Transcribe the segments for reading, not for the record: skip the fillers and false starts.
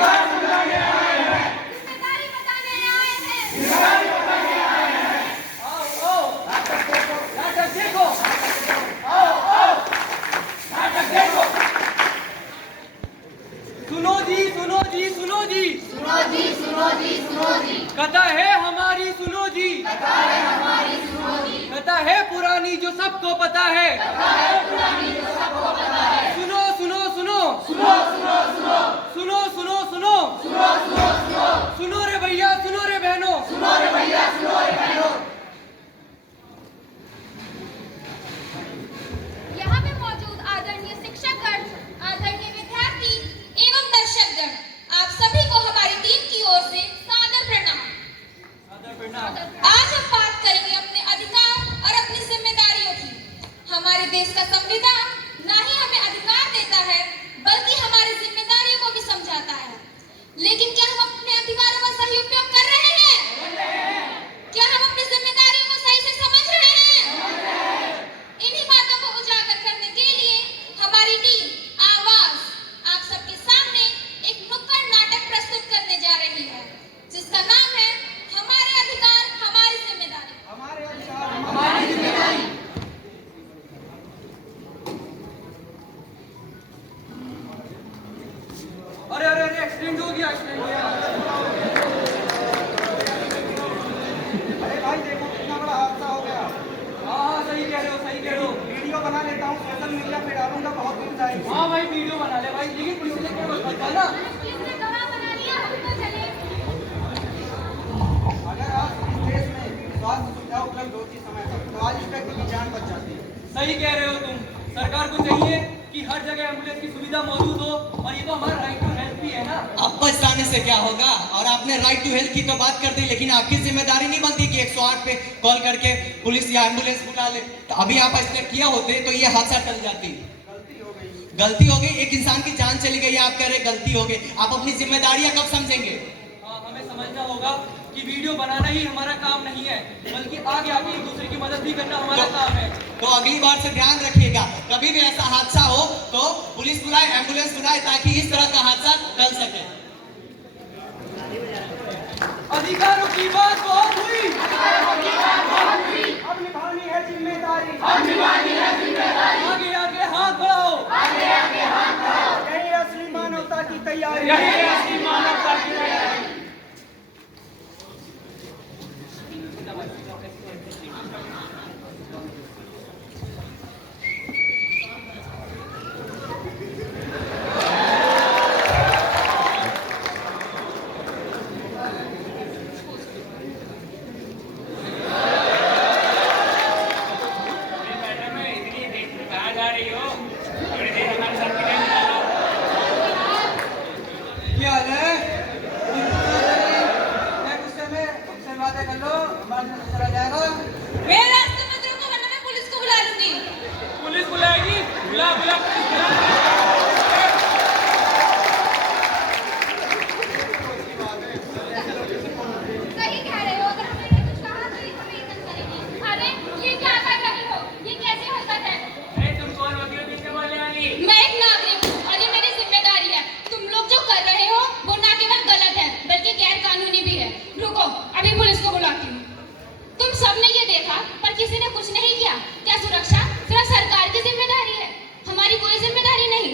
जिम्मेदारी बताने आए हैं। आओ आओ नाटक देखो। आओ आओ नाटक देखो। सुनो जी सुनो जी सुनो जी सुनो जी सुनो जी सुनो जी। कथा है हमारी सुनो जी। कथा है हमारी सुनो जी। कथा है पुरानी जो सबको पता है। कथा है पुरानी जो सबको पता है। सुनो सुनो सुनो सुनो सुनो सुनो सुनो सुनो सुनो सुनो सुनो सुनो सुनो रे भैया सुनो रे बहनों। सुनो रे भैया सुनो रे बहनों। यहाँ पे मौजूद आदरणीय शिक्षकगण, आदरणीय विद्यार्थी एवं दर्शकगण, आप सभी को हमारी टीम की ओर से सादर प्रणाम। आज हम बात करेंगे अपने अधिकार और अपनी जिम्मेदारियों की। हमारे देश का संविधान ना ही हमें अधिकार देता है बल्कि हमारी जिम्मेदारियों को भी समझाता है। लेकिन क्या हम अपने अधिकारों का सही उपयोग कर रहे हैं? क्या हम अपनी जिम्मेदारियों को सही से समझ रहे हैं? इन्हीं बातों को उजागर करने के लिए हमारी टीम आवाज आप सबके सामने एक नुक्कड़ नाटक प्रस्तुत करने जा रही है, जिसका नाम है हमारे अधिकार हमारी जिम्मेदारी। हमारे अधिकार हमारी जिम्मेदारी। अरे अरे अरे एक्सीडेंट हो गया एक्सीडेंट हो गया। अरे भाई देखो कितना बड़ा हादसा हो गया। हाँ सही कह रहे हो सही कह रहे हो। वीडियो बना लेता हूँ, सोशल मीडिया पे डालूंगा, बहुत व्यूज आएंगे। हाँ भाई वीडियो बना ले भाई, लेकिन पुलिस ने क्या बता ना। किसने गवाह बना लिया? हम तो चले। अगर आज इस देश में स्वास्थ्य सुविधा उपलब्ध होती समय पर तो आज इस व्यक्ति की जान बच जाती है। सही कह रहे हो तुम। सरकार को चाहिए कि हर जगह एम्बुलेंस की सुविधा मौजूद हो, और ये तो हमारा राइट टू हेल्थ भी है ना। अब पछताने से क्या होगा? और आपने राइट टू हेल्थ की तो बात कर दी, लेकिन आपकी जिम्मेदारी नहीं बनती कि 108 पे कॉल करके पुलिस या एम्बुलेंस बुला ले। तो अभी आप ऐसे किया होते तो ये हादसा टल जाती। गलती हो गई, एक इंसान की जान चली गई, आप कह रहे गलती हो गई। आप अपनी जिम्मेदारियां कब समझेंगे? हाँ हमें समझना होगा कि वीडियो बनाना ही हमारा काम नहीं है, बल्कि आगे आके एक दूसरे की मदद भी करना हमारा काम है। तो अगली बार से ध्यान रखिएगा, कभी भी ऐसा हादसा हो तो पुलिस बुलाए, एम्बुलेंस बुलाए, ताकि इस तरह का हादसा टल सके। अधिकारों की बात बहुत हुई, अब निभानी है जिम्मेदारी। आगे आगे हाथ बढ़ाओ। यही असली मानवता की तैयारी। क्या हाल है? गुस्से में हमसे बातें कर लो, हमारा दिन चला जाएगा। मेरे रास्ते मत रुको वरना मैं पुलिस को बुला लूंगी। पुलिस बुलाएगी? बुला बुला पुलिस बुला। सही कह रहे हो, अगर हमने कुछ कहा तो ये हमें इज्जत करेगी। अरे ये क्या कर रही हो? ये कैसी हरकत है? अरे तुम कौन होती हो किससे बोलने वाली? मैं एक नागरिक हूँ और ये मेरी जिम्मेदारी है। तुम लोग जो कर रहे हो वो ना केवल गलत है बल्कि गैर कानूनी भी है। रुको, अभी पुलिस को बुलाती हूँ। तुम सबने ये देखा पर किसी ने कुछ नहीं किया। क्या सुरक्षा सिर्फ सरकार की जिम्मेदारी है? हमारी कोई जिम्मेदारी नहीं।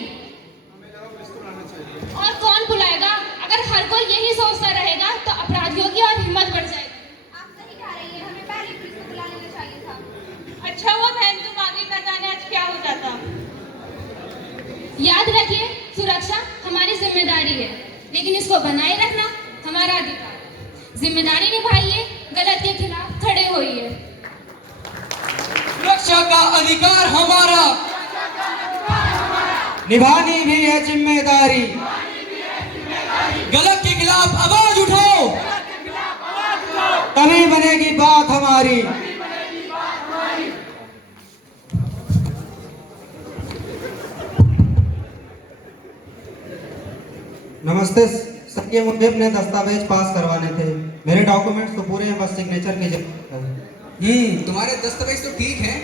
और कौन बुलाएगा? अगर हर कोई यही सोचता रहेगा तो अपराधियों की और हिम्मत बढ़ जाएगी। आप सही कह रही हैं, हमें पहले पुलिस को बुला लेना चाहिए था। अच्छा हुआ बहन, तुम आगे न जाने आज क्या हो जाता। याद रखिए, सुरक्षा हमारी जिम्मेदारी है, लेकिन इसको बनाए रखना हमारा अधिकार। जिम्मेदारी निभाइए, गलत के खिलाफ खड़े होइए। सुरक्षा का अधिकार हमारा, निभानी भी है जिम्मेदारी। गलत के खिलाफ आवाज उठाओ। तभी बनेगी बात हमारी। नमस्ते सर, ये मुझे अपने दस्तावेज पास करवाने थे। मेरे डॉक्यूमेंट्स तो पूरे हैं, बस सिग्नेचर की जरूरत है। तुम्हारे दस्तावेज तो ठीक हैं,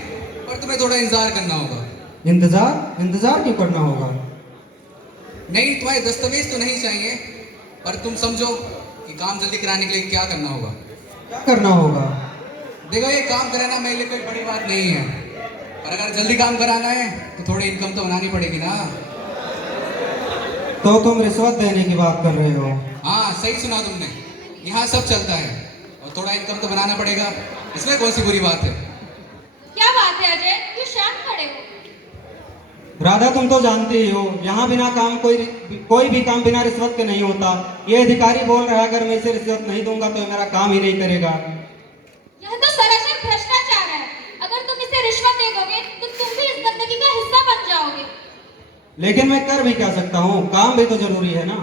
पर तुम्हें थोड़ा इंतजार करना होगा। इंतजार? इंतजार क्यों करना होगा? नहीं, तुम्हारे दस्तावेज तो नहीं चाहिए, पर तुम समझो कि काम जल्दी कराने के लिए क्या करना होगा। क्या करना होगा? देखो, ये काम कराना मेरे लिए कोई बड़ी बात नहीं है, पर अगर जल्दी काम कराना है तो थोड़ी इनकम तो बनानी पड़ेगी ना। तो तुम रिश्वत देने की बात कर रहे हो? हाँ, सही सुना तुमने। यहाँ सब चलता है और थोड़ा इनकम तो बनाना पड़ेगा, इसमें कौन सी बुरी बात है। क्या बात है अजय, क्यों शांत खड़े हो? राधा, तुम तो जानती ही हो यहाँ बिना काम कोई भी काम बिना रिश्वत के नहीं होता। ये अधिकारी बोल रहा है अगर मैं इसे रिश्वत नहीं दूंगा तो मेरा काम ही नहीं करेगा। यह तो सरासर भ्रष्टाचार है। अगर तुम इसे रिश्वत दे दोगे तो तुम भी इस गंदगी का हिस्सा बन जाओगे। लेकिन मैं कर भी क्या सकता हूँ, काम भी तो जरूरी है ना।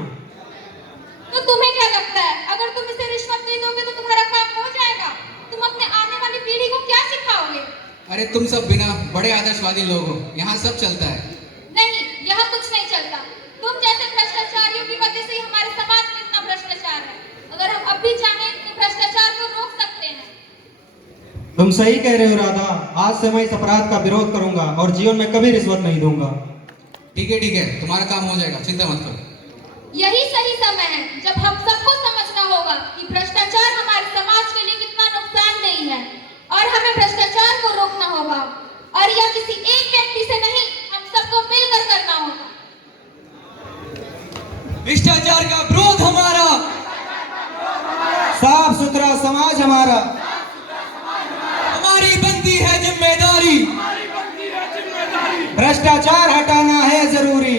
तो तुम्हें क्या लगता है अगर तुम इसे रिश्वत दे दोगे तो तुम्हारा काम हो जाएगा? तुम अपने आने वाली पीढ़ी को क्या सिखाओगे? अरे तुम सब बिना बड़े आदर्शवादी लोग हो, यहाँ सब चलता है। नहीं, यहाँ कुछ नहीं चलता। तुम जैसे भ्रष्टाचारियों की वजह से ही हमारे समाज में इतना भ्रष्टाचार है। अगर हम अब भी चाहें तो भ्रष्टाचार को रोक सकते हैं। तुम सही कह रहे हो राधा, आज से मैं इस अपराध का विरोध करूंगा और जीवन में कभी रिश्वत नहीं दूंगा। ठीक है, तुम्हारा काम हो जाएगा, चिंता मत करो। यही सही समय है जब हम सबको समझना होगा कि भ्रष्टाचार हमारे समाज के लिए कितना नुकसानदेही है और हमें भ्रष्टाचार को रोकना होगा। और यह किसी एक व्यक्ति से नहीं, हम सबको मिलकर करना होगा। भ्रष्टाचार का विरोध हमारा, साफ सुथरा समाज हमारा, हमारी बनती है जिम्मेदारी। भ्रष्टाचार हटाना है जरूरी।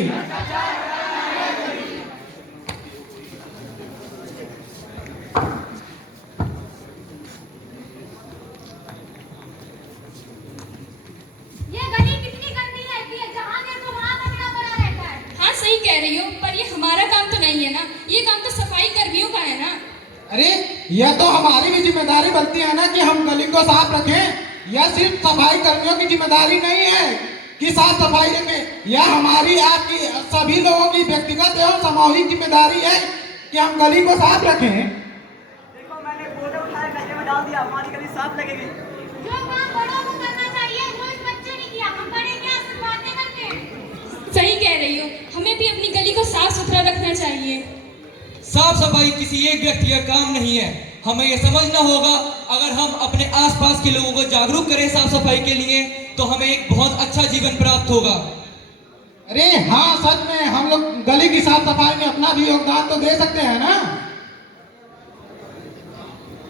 ये गली कितनी गंदी रहती है, जहाँ देखो वहाँ कचरा पड़ा रहता है। हाँ, सही कह रही हो, पर ये हमारा काम तो नहीं है ना। ये काम तो सफाई कर्मियों का है ना। अरे यह तो हमारी भी जिम्मेदारी बनती है ना कि हम गली को साफ रखें। यह सिर्फ सफाई कर्मियों की जिम्मेदारी नहीं है कि साफ सफाई रखें, यह हमारी आपकी सभी लोगों की व्यक्तिगत एवं सामूहिक जिम्मेदारी है कि हम गली को साफ रखें। देखो, मैंने बोतल उठाकर कचरे में डाल दिया, हमारी गली साफ लगेगी। जो काम बड़ों को करना चाहिए वो इस बच्चे ने किया। हम बड़े क्या सिर्फ बातें करते हैं। सही कह रही हो, हमें भी अपनी गली को साफ सुथरा रखना चाहिए। साफ सफाई किसी एक व्यक्ति का काम नहीं है, हमें यह समझना होगा अगर हम अपने आसपास के लोगों को जागरूक करें साफ सफाई के लिए तो हमें एक बहुत अच्छा जीवन प्राप्त होगा। अरे हाँ, सच में हम लोग गली की साफ सफाई में अपना भी योगदान तो दे सकते हैं ना।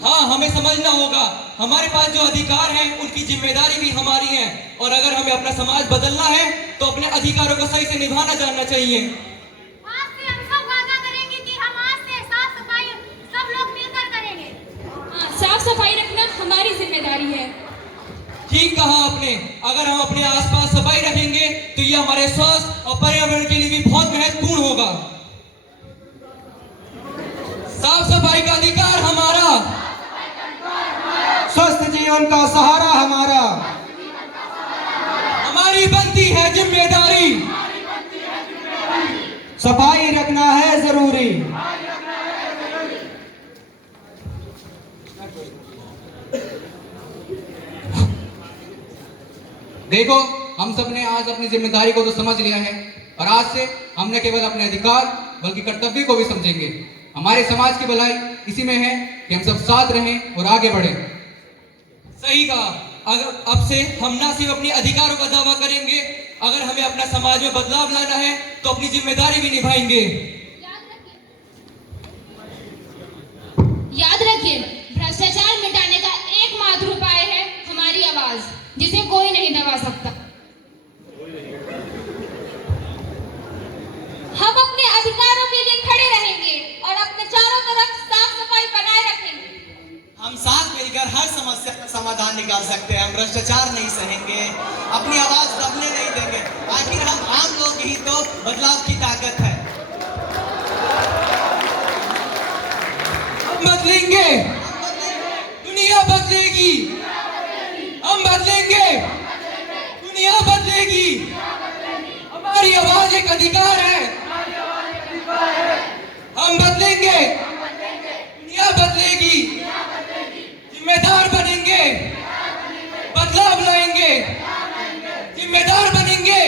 हाँ, हमें समझना होगा हमारे पास जो अधिकार हैं उनकी जिम्मेदारी भी हमारी है और अगर हमें अपना समाज बदलना है तो अपने अधिकारों को सही से निभाना जानना चाहिए। आज से हम सब वादा करेंगे कि हम आज से साफ सफाई सब लोग मिलकर करेंगे। हाँ, साफ सफाई रखना हमारी जिम्मेदारी है। ठीक कहा आपने, अगर हम अपने आसपास सफाई रखेंगे तो ये हमारे स्वास्थ्य और पर्यावरण के लिए भी बहुत महत्वपूर्ण होगा। साफ सफाई का अधिकार हमारा, स्वस्थ जीवन का सहारा हमारा, हमारी बनती है जिम्मेदारी। सफाई रखना है जरूरी। देखो, हम सब ने आज अपनी जिम्मेदारी को तो समझ लिया है और आज से हम न केवल अपने अधिकार बल्कि कर्तव्य को भी समझेंगे। हमारे समाज की भलाई इसी में है कि हम सब साथ रहें और आगे बढ़ें। सही कहा, अगर अब से हम ना सिर्फ अपने अधिकारों का दावा करेंगे, अगर हमें अपना समाज में बदलाव लाना है तो अपनी जिम्मेदारी भी निभाएंगे। याद रखिए, भ्रष्टाचार मिटाने का एकमात्र उपाय है हमारी आवाज, जिसे कोई नहीं दबा सकता। हम अपने अधिकारों के लिए खड़े रहेंगे और अपने चारों तरफ साफ सफाई बनाए रखेंगे। हम साथ मिलकर हर समस्या का समाधान निकाल सकते हैं। हम भ्रष्टाचार नहीं सहेंगे, अपनी आवाज दबने नहीं देंगे। आखिर हम आम लोग ही तो बदलाव की ताकत है। हम बदलेंगे, दुनिया बदलेगी। हम बदलेंगे, दुनिया बदलेगी। हमारी आवाज एक अधिकार है। हम बदलेंगे, दुनिया बदलेगी। जिम्मेदार बनेंगे, बदलाव लाएंगे। जिम्मेदार बनेंगे,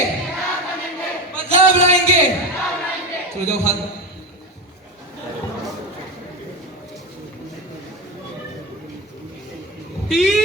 बदलाव लाएंगे। चलो जाओ हाथ। 3